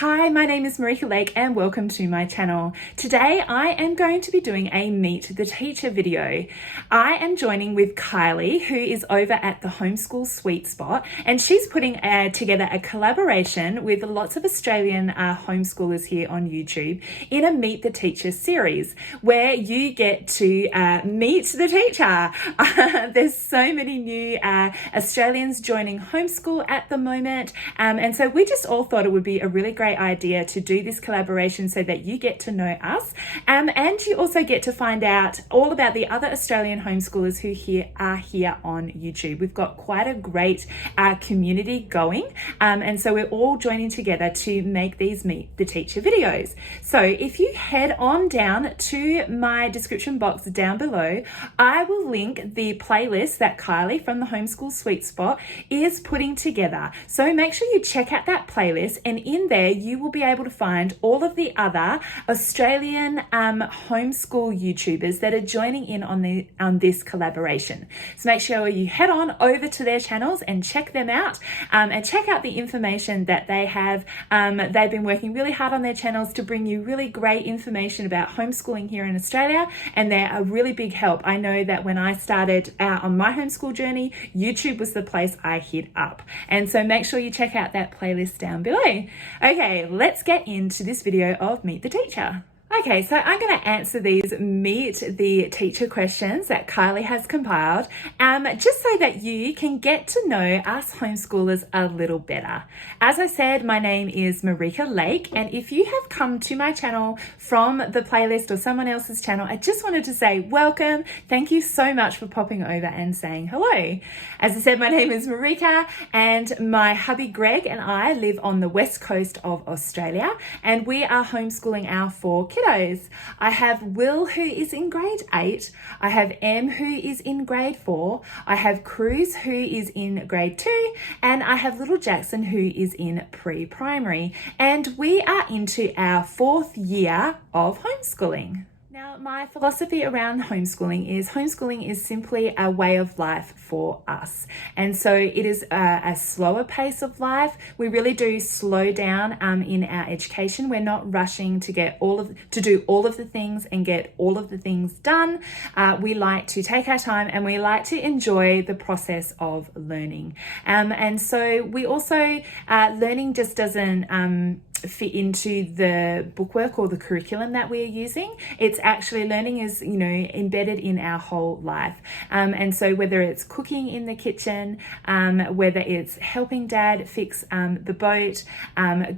Hi, my name is Marika Lake and welcome to my channel. Today I am going to be doing a Meet the Teacher video. I am joining with Kylie, who is over at the Homeschool Sweet Spot, and she's putting together a collaboration with lots of Australian homeschoolers here on YouTube in a Meet the Teacher series where you get to meet the teacher. There's so many new Australians joining homeschool at the moment, and so we just all thought it would be a really great idea to do this collaboration so that you get to know us, and you also get to find out all about the other Australian homeschoolers who are here on YouTube. We've got quite a great community going, and so we're all joining together to make these Meet the Teacher videos. So if you head on down to my description box down below, I will link the playlist that Kylie from the Homeschool Sweet Spot is putting together. So make sure you check out that playlist, and in there you will be able to find all of the other Australian homeschool YouTubers that are joining in on this collaboration. So make sure you head on over to their channels and check them out, and check out the information that they have. They've been working really hard on their channels to bring you really great information about homeschooling here in Australia, and they're a really big help. I know that when I started out on my homeschool journey, YouTube was the place I hit up, and so make sure you check out that playlist down below. Okay, let's get into this video of Meet the Teacher. Okay, so I'm going to answer these Meet the Teacher questions that Kylie has compiled, just so that you can get to know us homeschoolers a little better. As I said, my name is Marika Lake, and if you have come to my channel from the playlist or someone else's channel, I just wanted to say welcome. Thank you so much for popping over and saying hello. As I said, my name is Marika, and my hubby Greg and I live on the west coast of Australia, and we are homeschooling our 4 kiddos. I have Will, who is in grade 8. I have Em, who is in grade 4. I have Cruz, who is in grade 2. And I have little Jackson, who is in pre-primary. And we are into our 4th year of homeschooling. Now, my philosophy around homeschooling is simply a way of life for us. And so it is a slower pace of life. We really do slow down in our education. We're not rushing to do all of the things and get all of the things done. We like to take our time, and we like to enjoy the process of learning. And so we also, learning just doesn't fit into the bookwork or the curriculum that we're using. It's actually, learning is, embedded in our whole life. And so whether it's cooking in the kitchen, whether it's helping dad fix the boat,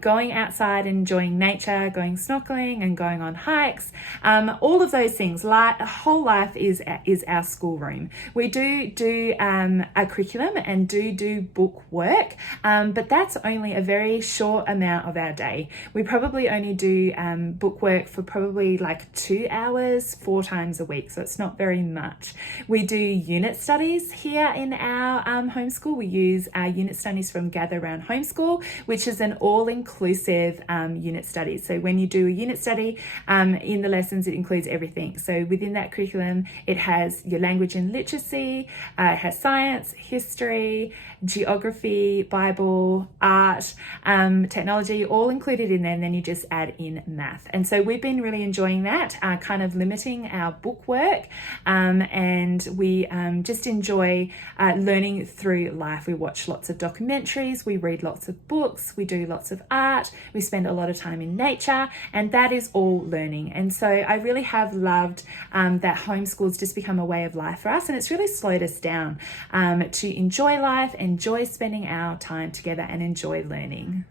going outside, enjoying nature, going snorkeling and going on hikes, all of those things, whole life is our schoolroom. We do a curriculum and do book work, but that's only a very short amount of our day. We probably only do book work for probably like 2 hours 4 times a week, so it's not very much. We do unit studies here in our homeschool. We use our unit studies from Gather Round Homeschool, which is an all-inclusive unit study. So when you do a unit study, in the lessons it includes everything. So within that curriculum, it has your language and literacy, it has science, history, geography, Bible, art, technology, all included in there, and then you just add in math. And so we've been really enjoying that, kind of limiting our book work, and we just enjoy learning through life. We watch lots of documentaries, we read lots of books, we do lots of art, we spend a lot of time in nature, and that is all learning. And so I really have loved that homeschool's just become a way of life for us, and it's really slowed us down to enjoy life, enjoy spending our time together, and enjoy learning.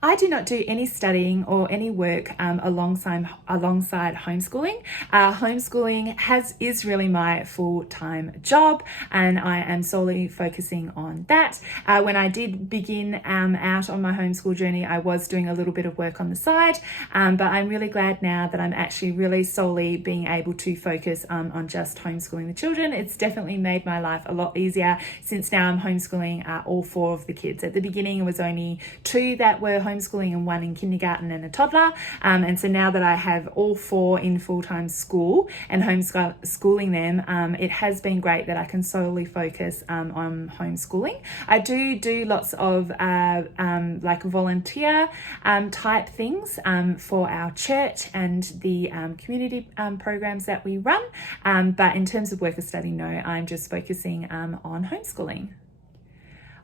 I do not do any studying or any work alongside homeschooling. Homeschooling is really my full-time job, and I am solely focusing on that. When I did begin out on my homeschool journey, I was doing a little bit of work on the side, but I'm really glad now that I'm actually really solely being able to focus on just homeschooling the children. It's definitely made my life a lot easier since now I'm homeschooling all 4 of the kids. At the beginning, it was only 2 that were homeschooling and one in kindergarten and a toddler. And so now that I have all 4 in full-time school and homeschooling them, it has been great that I can solely focus on homeschooling. I do lots of like volunteer type things for our church and the community programs that we run. But in terms of work or study, no, I'm just focusing on homeschooling.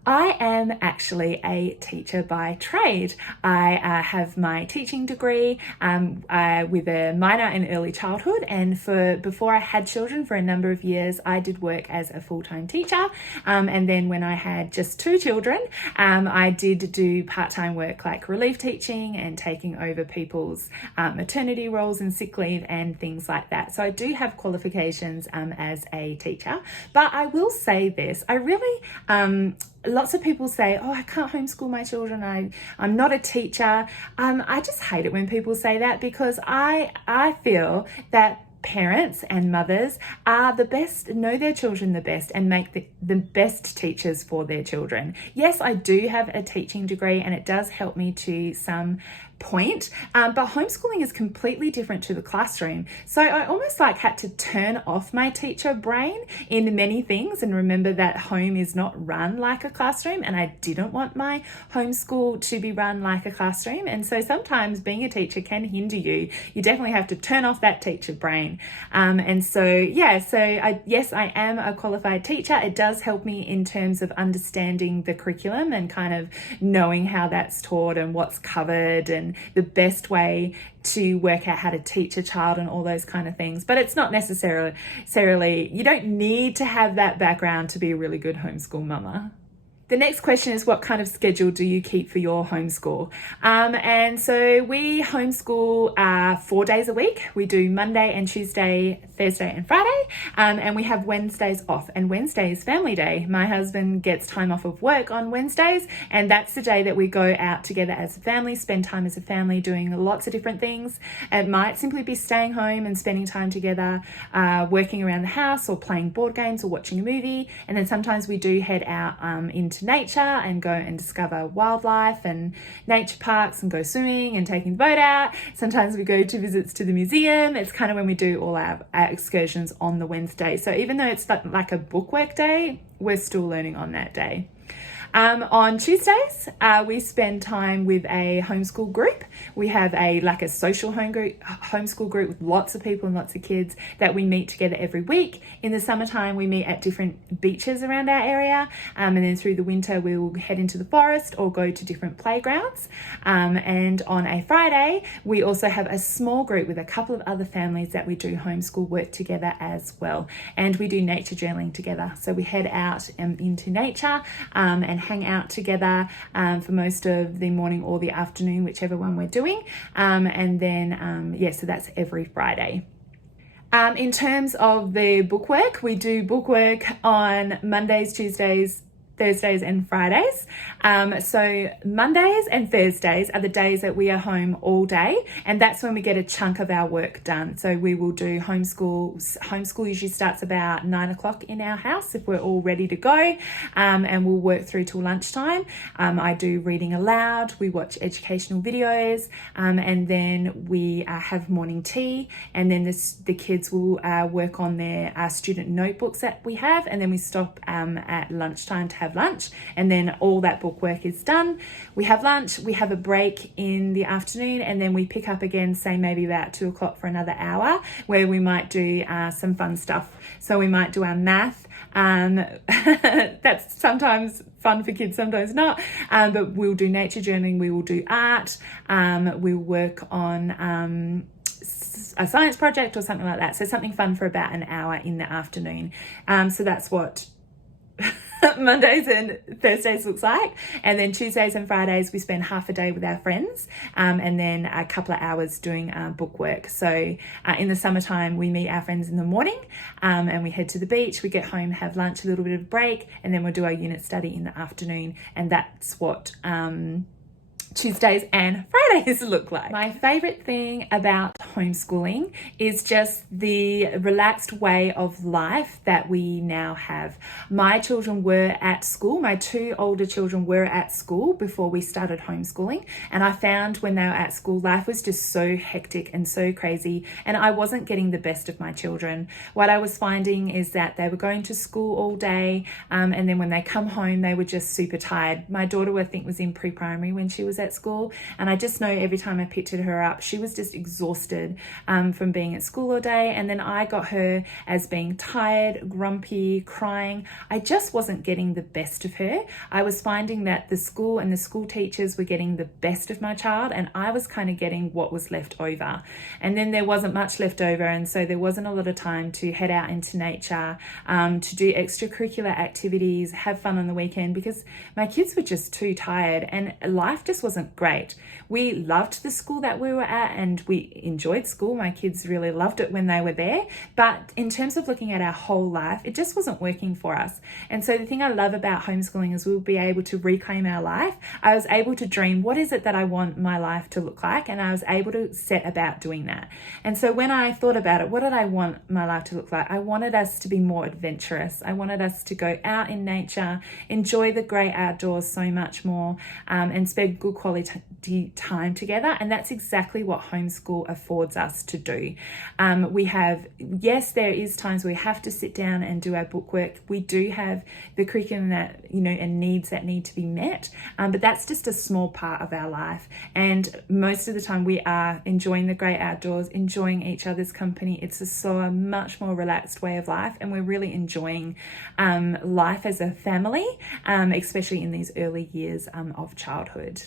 I am actually a teacher by trade. I have my teaching degree with a minor in early childhood, and before I had children for a number of years, I did work as a full-time teacher. And then when I had just 2 children, I did do part-time work like relief teaching and taking over people's maternity roles and sick leave and things like that. So I do have qualifications as a teacher, but I will say this, I really lots of people say, oh, I can't homeschool my children. I'm not a teacher. I just hate it when people say that, because I feel that parents and mothers are the best, know their children the best, and make the best teachers for their children. Yes, I do have a teaching degree and it does help me to some point, but homeschooling is completely different to the classroom. So I almost like had to turn off my teacher brain in many things and remember that home is not run like a classroom, and I didn't want my homeschool to be run like a classroom. And so sometimes being a teacher can hinder you. You definitely have to turn off that teacher brain. And so yes, I am a qualified teacher. It does help me in terms of understanding the curriculum and kind of knowing how that's taught and what's covered and the best way to work out how to teach a child and all those kind of things. But it's not necessarily, you don't need to have that background to be a really good homeschool mama. The next question is, what kind of schedule do you keep for your homeschool? And so we homeschool 4 days a week. We do Monday and Tuesday, Thursday and Friday, and we have Wednesdays off, and Wednesday is family day. My husband gets time off of work on Wednesdays, and that's the day that we go out together as a family, spend time as a family doing lots of different things. It might simply be staying home and spending time together, working around the house or playing board games or watching a movie. And then sometimes we do head out into nature and go and discover wildlife and nature parks and go swimming and taking the boat out. Sometimes we go to visits to the museum. It's kind of when we do all our excursions on the Wednesday. So even though it's like a bookwork day, we're still learning on that day. On Tuesdays, we spend time with a homeschool group. We have a social homeschool group with lots of people and lots of kids that we meet together every week. In the summertime, we meet at different beaches around our area. And then through the winter, we will head into the forest or go to different playgrounds. And on a Friday, we also have a small group with a couple of other families that we do homeschool work together as well. And we do nature journaling together. So we head out into nature and hang out together for most of the morning or the afternoon, whichever one we're doing. And then, so that's every Friday. In terms of the bookwork, we do bookwork on Mondays, Tuesdays, Thursdays and Fridays. So Mondays and Thursdays are the days that we are home all day, and that's when we get a chunk of our work done. So we will do homeschool. Homeschool usually starts about 9 o'clock in our house if we're all ready to go, and we'll work through till lunchtime. I do reading aloud, we watch educational videos, and then we have morning tea, and then the kids will work on their student notebooks that we have, and then we stop at lunchtime to have lunch, and then all that book work is done. We have lunch, we have a break in the afternoon, and then we pick up again, say maybe about 2 o'clock for another hour, where we might do some fun stuff. So we might do our math. That's sometimes fun for kids, sometimes not. But we'll do nature journaling, we will do art, we'll work on a science project or something like that. So something fun for about an hour in the afternoon. So that's what Mondays and Thursdays looks like. And then Tuesdays and Fridays we spend half a day with our friends, and then a couple of hours doing book work. So in the summertime we meet our friends in the morning, and we head to the beach, we get home, have lunch, a little bit of break, and then we'll do our unit study in the afternoon. And that's what Tuesdays and Fridays look like. My favorite thing about homeschooling is just the relaxed way of life that we now have. My children were at school. My two older children were at school before we started homeschooling. And I found when they were at school, life was just so hectic and so crazy. And I wasn't getting the best of my children. What I was finding is that they were going to school all day. And then when they come home, they were just super tired. My daughter, I think, was in pre-primary when she was at school, and I just know every time I pictured her up, she was just exhausted from being at school all day. And then I got her as being tired, grumpy, crying. I just wasn't getting the best of her. I was finding that the school and the school teachers were getting the best of my child, and I was kind of getting what was left over. And then there wasn't much left over, and so there wasn't a lot of time to head out into nature, to do extracurricular activities, have fun on the weekend, because my kids were just too tired and life just wasn't great. We loved the school that we were at and we enjoyed school. My kids really loved it when they were there. But in terms of looking at our whole life, it just wasn't working for us. And so the thing I love about homeschooling is we'll be able to reclaim our life. I was able to dream, what is it that I want my life to look like? And I was able to set about doing that. And so when I thought about it, what did I want my life to look like? I wanted us to be more adventurous. I wanted us to go out in nature, enjoy the great outdoors so much more, and spend good quality time together. And that's exactly what homeschool affords us to do. We have, yes, there is times we have to sit down and do our bookwork. We do have the curriculum that, and needs that need to be met, but that's just a small part of our life. And most of the time we are enjoying the great outdoors, enjoying each other's company. It's a much more relaxed way of life, and we're really enjoying life as a family, especially in these early years of childhood.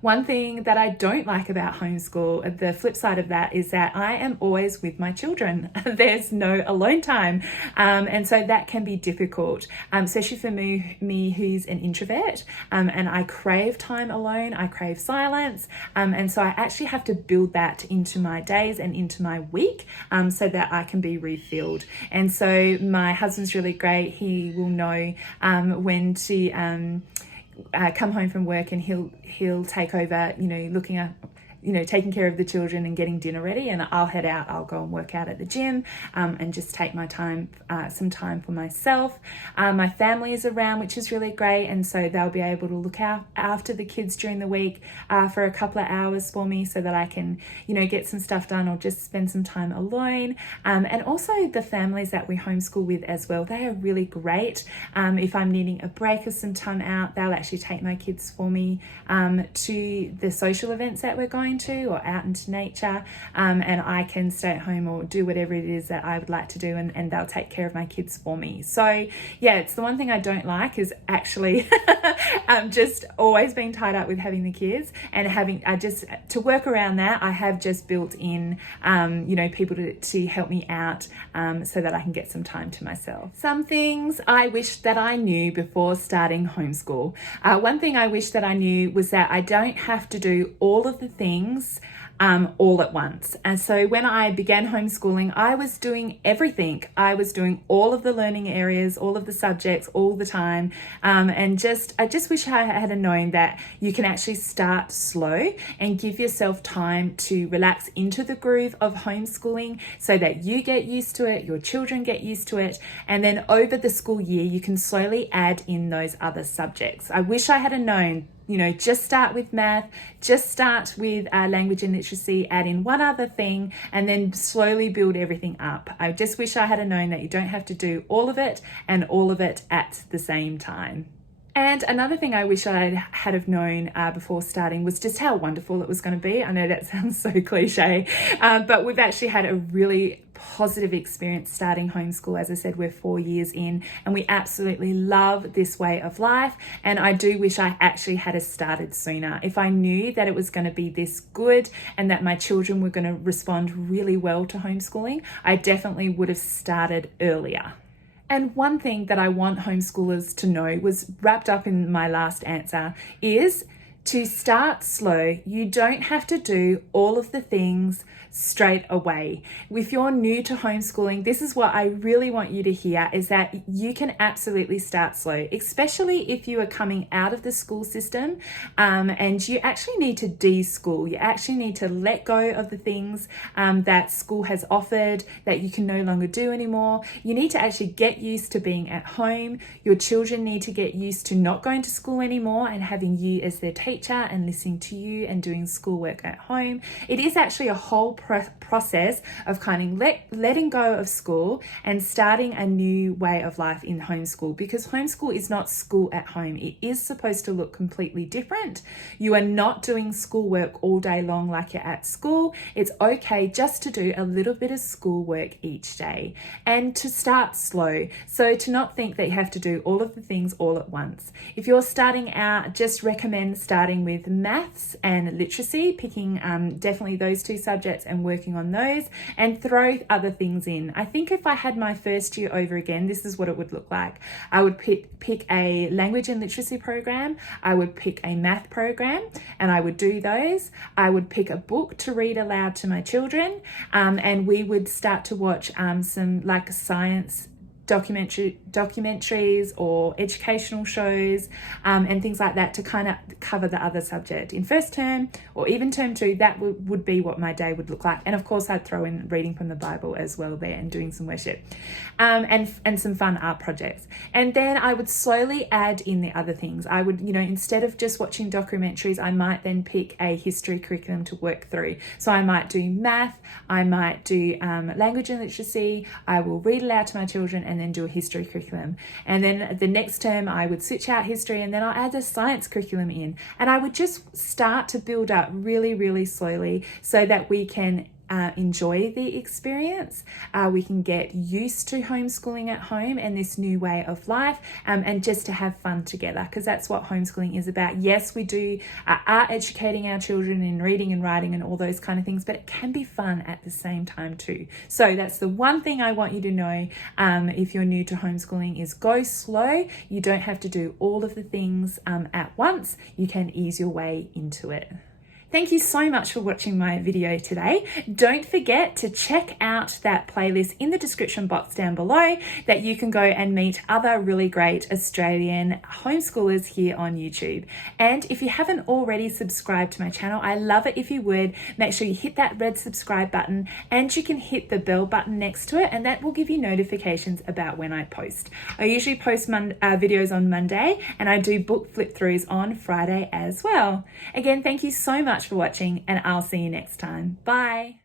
One thing that I don't like about homeschool, the flip side of that, is that I am always with my children. There's no alone time. And so that can be difficult, especially for me who's an introvert, and I crave time alone, I crave silence. And so I actually have to build that into my days and into my week, so that I can be refilled. And so my husband's really great. He will know when to come home from work, and he'll take over, looking at, taking care of the children and getting dinner ready, and I'll head out. I'll go and work out at the gym, and just take my time, some time for myself. My family is around, which is really great, and so they'll be able to look out after the kids during the week for a couple of hours for me, so that I can, get some stuff done or just spend some time alone. And also the families that we homeschool with as well, they are really great. If I'm needing a break or some time out, they'll actually take my kids for me to the social events that we're going to, or out into nature, and I can stay at home or do whatever it is that I would like to do, and they'll take care of my kids for me. So yeah, it's the one thing I don't like is actually just always being tied up with having the kids, and to work around that, I have just built in people to help me out, so that I can get some time to myself. Some things I wish that I knew before starting homeschool. One thing I wish that I knew was that I don't have to do all of the things all at once. And so when I began homeschooling, I was doing everything. I was doing all of the learning areas, all of the subjects, all the time. And I just wish I had known that you can actually start slow and give yourself time to relax into the groove of homeschooling, so that you get used to it, your children get used to it, and then over the school year, you can slowly add in those other subjects. I wish I had known, just start with math, just start with language and literacy, add in one other thing, and then slowly build everything up. I just wish I had known that you don't have to do all of it and all of it at the same time. And another thing I wish I had have known before starting was just how wonderful it was going to be. I know that sounds so cliche, but we've actually had a really positive experience starting homeschool. As I said, we're 4 years in, and we absolutely love this way of life. And I do wish I actually had started sooner. If I knew that it was going to be this good and that my children were going to respond really well to homeschooling, I definitely would have started earlier. And one thing that I want homeschoolers to know was wrapped up in my last answer is to start slow. You don't have to do all of the things straight away. If you're new to homeschooling, this is what I really want you to hear, is that you can absolutely start slow, especially if you are coming out of the school system and you actually need to de-school. You actually need to let go of the things that school has offered that you can no longer do anymore. You need to actually get used to being at home. Your children need to get used to not going to school anymore and having you as their teacher and listening to you and doing schoolwork at home. It is actually a whole process of kind of letting go of school and starting a new way of life in homeschool, because homeschool is not school at home. It is supposed to look completely different. You are not doing schoolwork all day long like you're at school. It's okay just to do a little bit of schoolwork each day and to start slow. So to not think that you have to do all of the things all at once. If you're starting out, just recommend starting with maths and literacy, picking definitely those two subjects and working on those, and throw other things in. I think if I had my first year over again, this is what it would look like. I would pick a language and literacy program. I would pick a math program and I would do those. I would pick a book to read aloud to my children, and we would start to watch some like science documentaries or educational shows and things like that to kind of cover the other subject. In first term or even term 2, that would be what my day would look like. And of course I'd throw in reading from the Bible as well there and doing some worship and some fun art projects. And then I would slowly add in the other things. I would, instead of just watching documentaries, I might then pick a history curriculum to work through. So I might do math, I might do language and literacy, I will read aloud to my children and then do a history curriculum. And then the next term I would switch out history and then I'll add the science curriculum in. And I would just start to build up really, really slowly so that we can enjoy the experience. We can get used to homeschooling at home and this new way of life, and just to have fun together, because that's what homeschooling is about. Yes, we are educating our children in reading and writing and all those kind of things, but it can be fun at the same time too. So that's the one thing I want you to know if you're new to homeschooling, is go slow. You don't have to do all of the things at once. You can ease your way into it. Thank you so much for watching my video today. Don't forget to check out that playlist in the description box down below that you can go and meet other really great Australian homeschoolers here on YouTube. And if you haven't already subscribed to my channel, I love it if you would. Make sure you hit that red subscribe button and you can hit the bell button next to it, and that will give you notifications about when I post. I usually post videos on Monday and I do book flip throughs on Friday as well. Again, thank you so much for watching, and I'll see you next time. Bye.